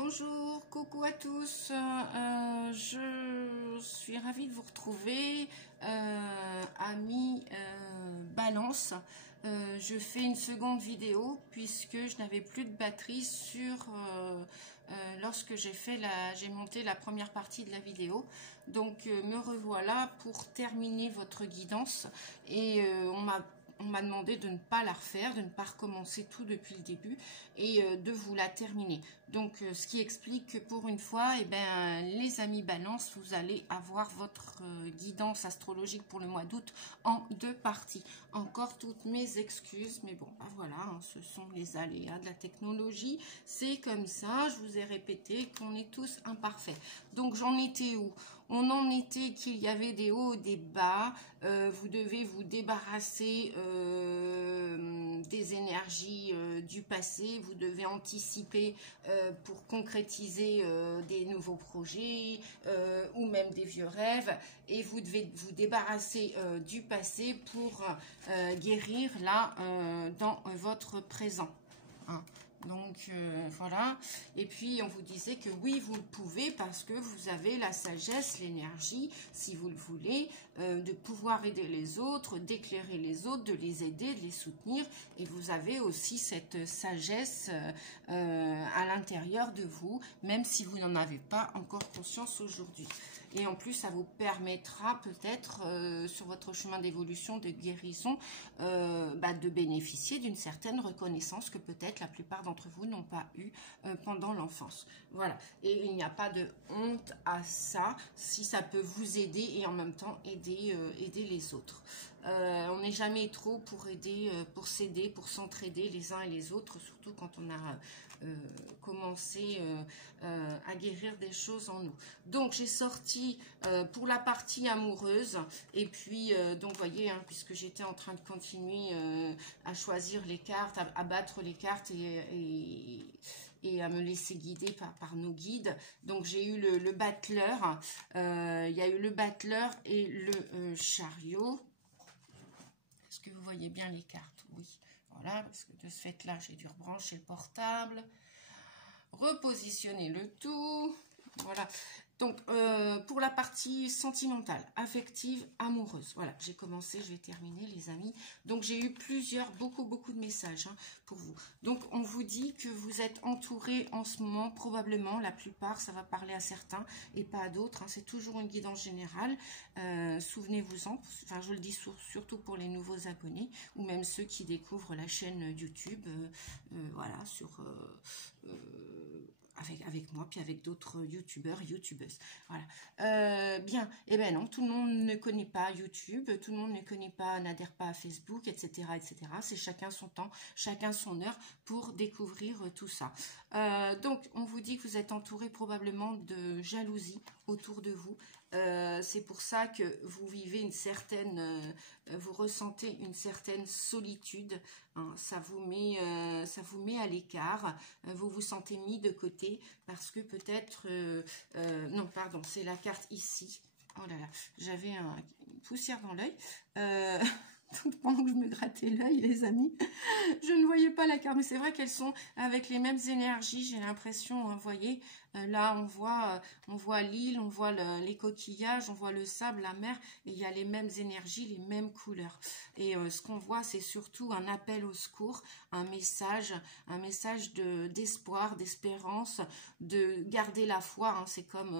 Bonjour, coucou à tous, je suis ravie de vous retrouver, amis Balance. Je fais une seconde vidéo puisque je n'avais plus de batterie sur lorsque j'ai monté la première partie de la vidéo. Donc me revoilà pour terminer votre guidance et on m'a demandé de ne pas la refaire, de ne pas recommencer tout depuis le début et de vous la terminer. Donc, ce qui explique que pour une fois, eh ben, les amis Balance, vous allez avoir votre guidance astrologique pour le mois d'août en 2 parties. Encore toutes mes excuses, mais bon, ben voilà, hein, ce sont les aléas de la technologie. C'est comme ça, je vous ai répété qu'on est tous imparfaits. Donc, j'en étais où? On en était qu'il y avait des hauts, des bas. Vous devez vous débarrasser des énergies du passé. Vous devez anticiper pour concrétiser des nouveaux projets ou même des vieux rêves. Et vous devez vous débarrasser du passé pour guérir là dans votre présent. Hein. Donc voilà, et puis on vous disait que oui, vous le pouvez parce que vous avez la sagesse, l'énergie, si vous le voulez, de pouvoir aider les autres, d'éclairer les autres, de les aider, de les soutenir, et vous avez aussi cette sagesse à l'intérieur de vous, même si vous n'en avez pas encore conscience aujourd'hui. Et en plus, ça vous permettra peut-être sur votre chemin d'évolution, de guérison, de bénéficier d'une certaine reconnaissance que peut-être la plupart d'entre vous n'ont pas eu pendant l'enfance. Voilà. Et il n'y a pas de honte à ça, si ça peut vous aider et en même temps aider les autres. On n'est jamais trop pour aider, pour s'aider, pour s'entraider les uns et les autres, surtout quand on a commencé à guérir des choses en nous. Donc j'ai sorti pour la partie amoureuse, et puis donc vous voyez, hein, puisque j'étais en train de continuer à choisir les cartes, à battre les cartes et à me laisser guider par nos guides. Donc j'ai eu le battleur, il y a eu le battleur et le chariot. Est-ce que vous voyez bien les cartes? Oui. Voilà, parce que de ce fait-là, j'ai dû rebrancher le portable, repositionner le tout. Voilà. Donc, pour la partie sentimentale, affective, amoureuse. Voilà, j'ai commencé, je vais terminer, les amis. Donc, j'ai eu beaucoup de messages hein, pour vous. Donc, on vous dit que vous êtes entourés en ce moment, probablement, la plupart, ça va parler à certains et pas à d'autres. Hein, c'est toujours une guidance générale. Souvenez-vous-en, enfin, je le dis surtout pour les nouveaux abonnés ou même ceux qui découvrent la chaîne YouTube, voilà, sur... avec moi, puis avec d'autres youtubeurs, youtubeuses. Voilà. Bien, et ben non, tout le monde ne connaît pas YouTube, tout le monde ne connaît pas, n'adhère pas à Facebook, etc. etc. C'est chacun son temps, chacun son heure pour découvrir tout ça. Donc, on vous dit que vous êtes entouré probablement de jalousie autour de vous. C'est pour ça que vous vivez une certaine, vous ressentez une certaine solitude. Hein, ça vous met à l'écart. Vous vous sentez mis de côté parce que peut-être, non, pardon, c'est la carte ici. Oh là là, j'avais une poussière dans l'œil. Tout pendant que je me grattais l'œil, les amis, je ne voyais pas la carte, mais c'est vrai qu'elles sont avec les mêmes énergies, j'ai l'impression, vous voyez, là on voit l'île, on voit les coquillages, on voit le sable, la mer, et il y a les mêmes énergies, les mêmes couleurs. Et ce qu'on voit, c'est surtout un appel au secours, un message d'espoir, d'espérance, de garder la foi. Hein, c'est comme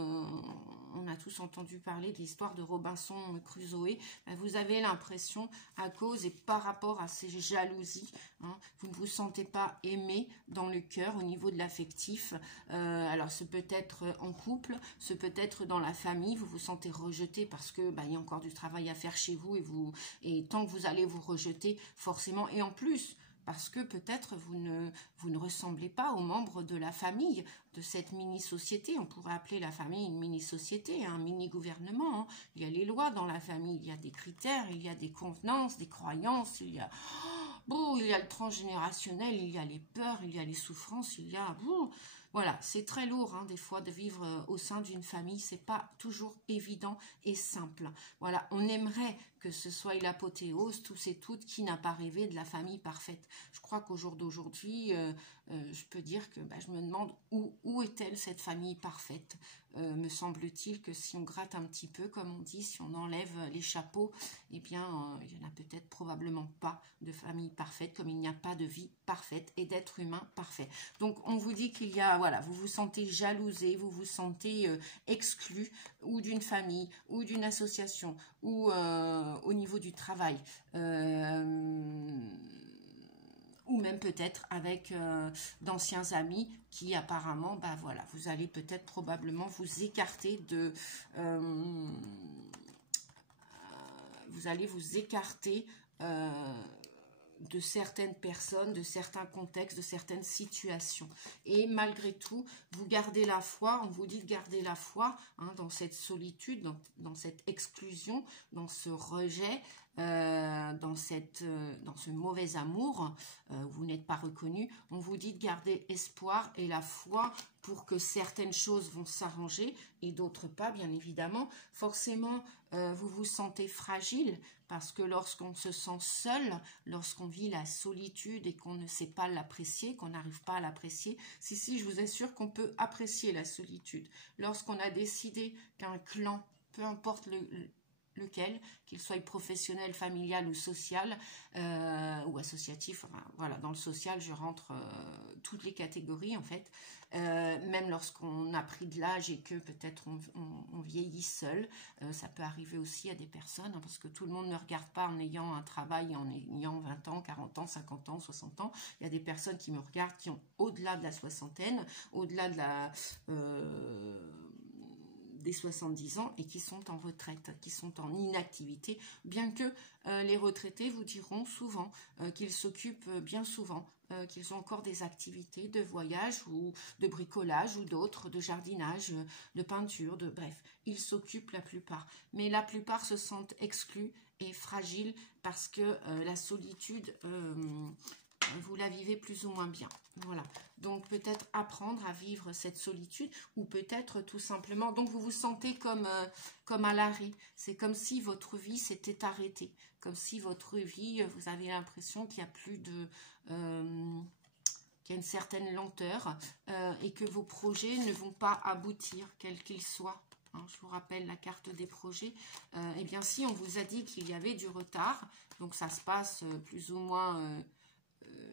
on a tous entendu parler de l'histoire de Robinson Crusoe. Vous avez l'impression, à cause et par rapport à ces jalousies, hein, vous ne vous sentez pas aimé dans le cœur au niveau de l'affectif. Alors ce peut être en couple, ce peut être dans la famille, vous vous sentez rejeté parce que il y a encore du travail à faire chez vous et tant que vous allez vous rejeter forcément, et en plus parce que peut-être vous ne ressemblez pas aux membres de la famille, de cette mini-société. On pourrait appeler la famille une mini-société, un mini-gouvernement. Hein. Il y a les lois dans la famille, il y a des critères, il y a des convenances, des croyances, il y a le transgénérationnel, il y a les peurs, il y a les souffrances, il y a... Voilà, c'est très lourd hein, des fois de vivre au sein d'une famille, c'est pas toujours évident et simple. Voilà, on aimerait que ce soit l'apothéose, tous et toutes, qui n'a pas rêvé de la famille parfaite. Je crois qu'au jour d'aujourd'hui, je peux dire que je me demande où est-elle cette famille parfaite. Me semble-t-il que si on gratte un petit peu, comme on dit, si on enlève les chapeaux, eh bien, il n'y en a peut-être probablement pas de famille parfaite, comme il n'y a pas de vie parfaite et d'être humain parfait. Donc, on vous dit qu'il y a, voilà, vous vous sentez jalousé, vous vous sentez exclu, ou d'une famille, ou d'une association, ou au niveau du travail. Ou même peut-être avec d'anciens amis qui apparemment, voilà, vous allez peut-être probablement vous écarter de... vous allez vous écarter de certaines personnes, de certains contextes, de certaines situations. Et malgré tout, vous gardez la foi, on vous dit de garder la foi hein, dans cette solitude, dans cette exclusion, dans ce rejet, dans ce mauvais amour, vous n'êtes pas reconnu. On vous dit de garder espoir et la foi pour que certaines choses vont s'arranger et d'autres pas, bien évidemment. Forcément, vous vous sentez fragile parce que lorsqu'on se sent seul, lorsqu'on vit la solitude et qu'on ne sait pas l'apprécier, qu'on n'arrive pas à l'apprécier, si, je vous assure qu'on peut apprécier la solitude. Lorsqu'on a décidé qu'un clan, peu importe lequel, qu'il soit professionnel, familial ou social, ou associatif, enfin, voilà, dans le social, je rentre toutes les catégories en fait, même lorsqu'on a pris de l'âge et que peut-être on vieillit seul, ça peut arriver aussi à des personnes, hein, parce que tout le monde ne regarde pas en ayant un travail, en ayant 20 ans, 40 ans, 50 ans, 60 ans, il y a des personnes qui me regardent qui ont au-delà de la soixantaine, au-delà de la... des 70 ans et qui sont en retraite, qui sont en inactivité, bien que les retraités vous diront souvent qu'ils s'occupent bien souvent, qu'ils ont encore des activités de voyage ou de bricolage ou d'autres, de jardinage, de peinture, bref, ils s'occupent la plupart. Mais la plupart se sentent exclus et fragiles parce que la solitude... vous la vivez plus ou moins bien. Voilà. Donc, peut-être apprendre à vivre cette solitude ou peut-être tout simplement... Donc, vous vous sentez comme à l'arrêt. C'est comme si votre vie s'était arrêtée. Comme si votre vie, vous avez l'impression qu'il n'y a plus de... qu'il y a une certaine lenteur et que vos projets ne vont pas aboutir, quels qu'ils soient. Hein, je vous rappelle la carte des projets. Eh bien, si on vous a dit qu'il y avait du retard, donc ça se passe plus ou moins...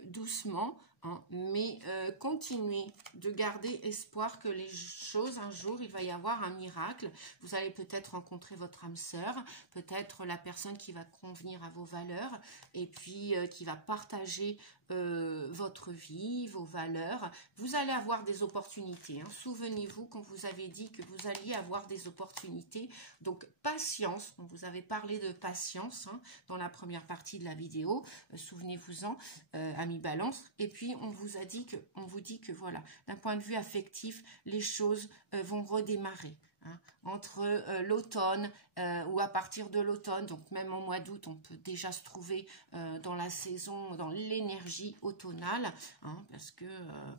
doucement, hein, mais continuez de garder espoir que les choses, un jour, il va y avoir un miracle. Vous allez peut-être rencontrer votre âme sœur, peut-être la personne qui va convenir à vos valeurs et puis qui va partager votre vie, vos valeurs. Vous allez avoir des opportunités. Hein. Souvenez-vous qu'on vous avait dit que vous alliez avoir des opportunités. Donc, patience. On vous avait parlé de patience hein, dans la première partie de la vidéo. Souvenez-vous-en, amis Balance. Et puis, on vous dit que voilà, d'un point de vue affectif, les choses vont redémarrer. Hein, entre l'automne ou à partir de l'automne, donc même en mois d'août, on peut déjà se trouver dans la saison, dans l'énergie automnale, hein, parce que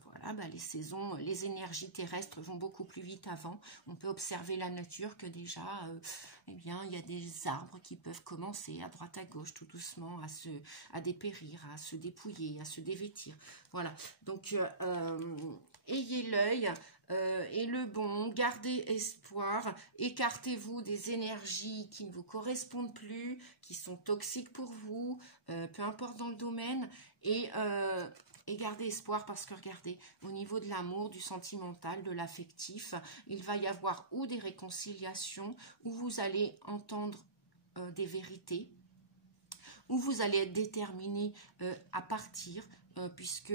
voilà, les saisons, les énergies terrestres vont beaucoup plus vite avant. On peut observer la nature que déjà, eh bien, il y a des arbres qui peuvent commencer à droite à gauche, tout doucement, à dépérir, à se dépouiller, à se dévêtir. Voilà, donc ayez l'œil. Et le bon, gardez espoir, écartez-vous des énergies qui ne vous correspondent plus, qui sont toxiques pour vous, peu importe dans le domaine, et gardez espoir parce que regardez, au niveau de l'amour, du sentimental, de l'affectif, il va y avoir ou des réconciliations, où vous allez entendre des vérités, où vous allez être déterminé à partir, puisque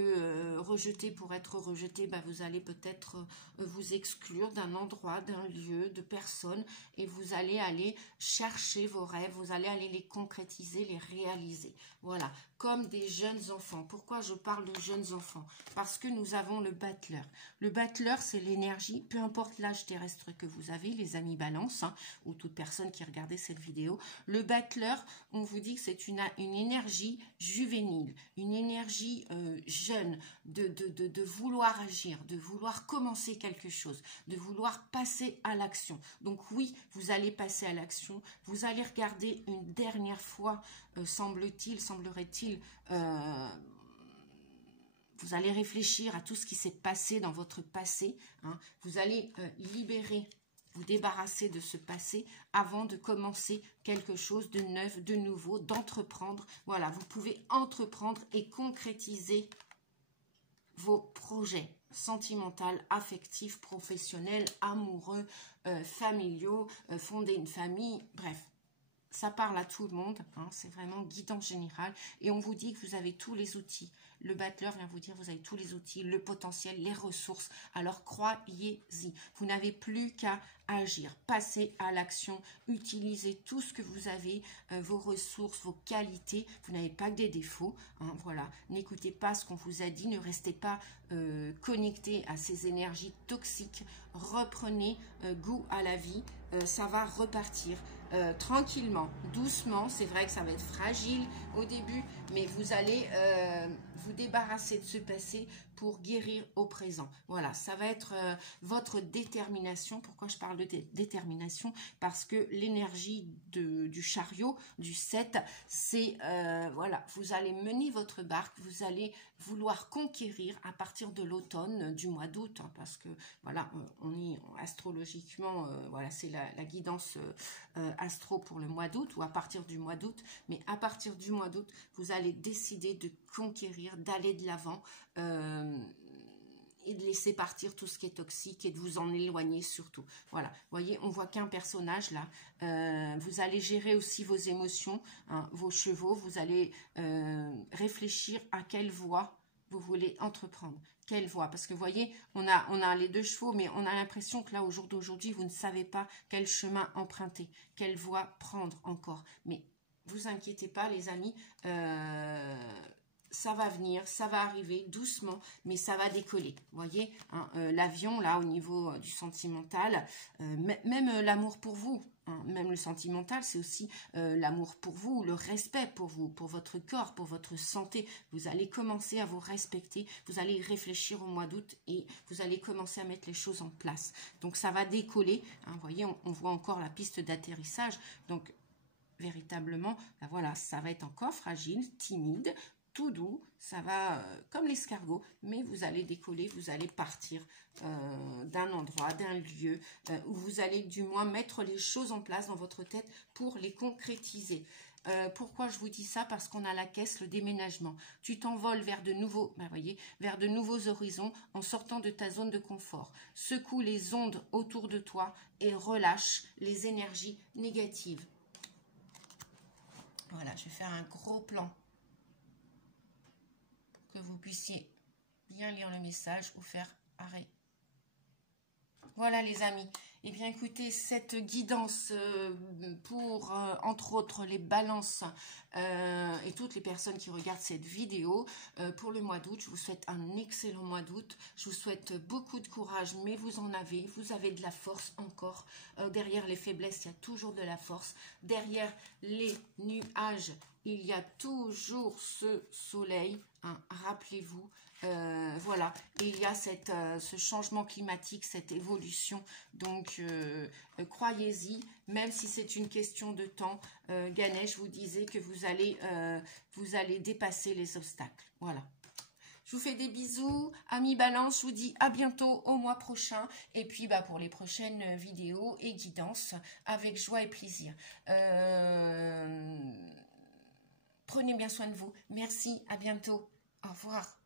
rejeté pour être rejeté, vous allez peut-être vous exclure d'un endroit, d'un lieu, de personnes, et vous allez aller chercher vos rêves, vous allez aller les concrétiser, les réaliser. Voilà, comme des jeunes enfants. Pourquoi je parle de jeunes enfants? Parce que nous avons le battleur. Le battleur, c'est l'énergie, peu importe l'âge terrestre que vous avez, les amis balance, hein, ou toute personne qui regardait cette vidéo. Le battleur, on vous dit que c'est une énergie juvénile, une énergie jeune, de vouloir agir, de vouloir commencer quelque chose, de vouloir passer à l'action. Donc oui, vous allez passer à l'action, vous allez regarder une dernière fois, semblerait-il, vous allez réfléchir à tout ce qui s'est passé dans votre passé, hein. Vous allez libérer, vous débarrasser de ce passé avant de commencer quelque chose de neuf, de nouveau, d'entreprendre. Voilà, vous pouvez entreprendre et concrétiser vos projets sentimentaux, affectifs, professionnels, amoureux, familiaux, fonder une famille, bref. Ça parle à tout le monde, hein, c'est vraiment guidant général. Et on vous dit que vous avez tous les outils. Le battleur vient vous dire que vous avez tous les outils, le potentiel, les ressources. Alors croyez-y. Vous n'avez plus qu'à agir, passer à l'action, utiliser tout ce que vous avez, vos ressources, vos qualités. Vous n'avez pas que des défauts. Hein, voilà. N'écoutez pas ce qu'on vous a dit. Ne restez pas connecté à ces énergies toxiques. Reprenez goût à la vie. Ça va repartir. Tranquillement, doucement, c'est vrai que ça va être fragile au début, mais vous allez vous débarrasser de ce passé pour guérir au présent. Voilà, ça va être votre détermination. Pourquoi je parle de détermination? Parce que l'énergie du chariot, du 7, c'est, voilà, vous allez mener votre barque, vous allez vouloir conquérir à partir de l'automne, du mois d'août, hein, parce que, voilà, on y, astrologiquement, voilà, c'est la guidance astro pour le mois d'août, ou à partir du mois d'août, mais à partir du mois d'août, vous allez décider de conquérir, d'aller de l'avant, et de laisser partir tout ce qui est toxique et de vous en éloigner surtout. Voilà, vous voyez, on voit qu'un personnage là. Vous allez gérer aussi vos émotions, hein, vos chevaux. Vous allez réfléchir à quelle voie vous voulez entreprendre. Quelle voie? Parce que vous voyez, on a les deux chevaux, mais on a l'impression que là, au jour d'aujourd'hui, vous ne savez pas quel chemin emprunter, quelle voie prendre encore. Mais vous inquiétez pas, les amis, ça va venir, ça va arriver doucement, mais ça va décoller. Vous voyez, hein, l'avion, là, au niveau du sentimental, même l'amour pour vous, hein, même le sentimental, c'est aussi l'amour pour vous, le respect pour vous, pour votre corps, pour votre santé. Vous allez commencer à vous respecter, vous allez y réfléchir au mois d'août et vous allez commencer à mettre les choses en place. Donc, ça va décoller. Hein, vous voyez, on voit encore la piste d'atterrissage. Donc, véritablement, ben voilà, ça va être encore fragile, timide, tout doux, ça va comme l'escargot, mais vous allez décoller, vous allez partir d'un endroit, d'un lieu, où vous allez du moins mettre les choses en place dans votre tête pour les concrétiser. Pourquoi je vous dis ça? Parce qu'on a la caisse, le déménagement. Tu t'envoles vers de nouveaux, ben voyez, vers de nouveaux horizons en sortant de ta zone de confort. Secoue les ondes autour de toi et relâche les énergies négatives. Voilà, je vais faire un gros plan que vous puissiez bien lire le message ou faire arrêt. Voilà les amis. Eh bien écoutez, cette guidance pour entre autres les balances et toutes les personnes qui regardent cette vidéo pour le mois d'août, je vous souhaite un excellent mois d'août. Je vous souhaite beaucoup de courage, mais vous en avez. Vous avez de la force encore. Derrière les faiblesses, il y a toujours de la force. Derrière les nuages, il y a toujours ce soleil. Hein, rappelez-vous, voilà, et il y a ce changement climatique, cette évolution, donc croyez-y, même si c'est une question de temps. Ganesh vous disait que vous allez dépasser les obstacles, voilà. Je vous fais des bisous, amis balance, je vous dis à bientôt au mois prochain, et puis bah, pour les prochaines vidéos et guidances, avec joie et plaisir. Prenez bien soin de vous. Merci, à bientôt. Au revoir.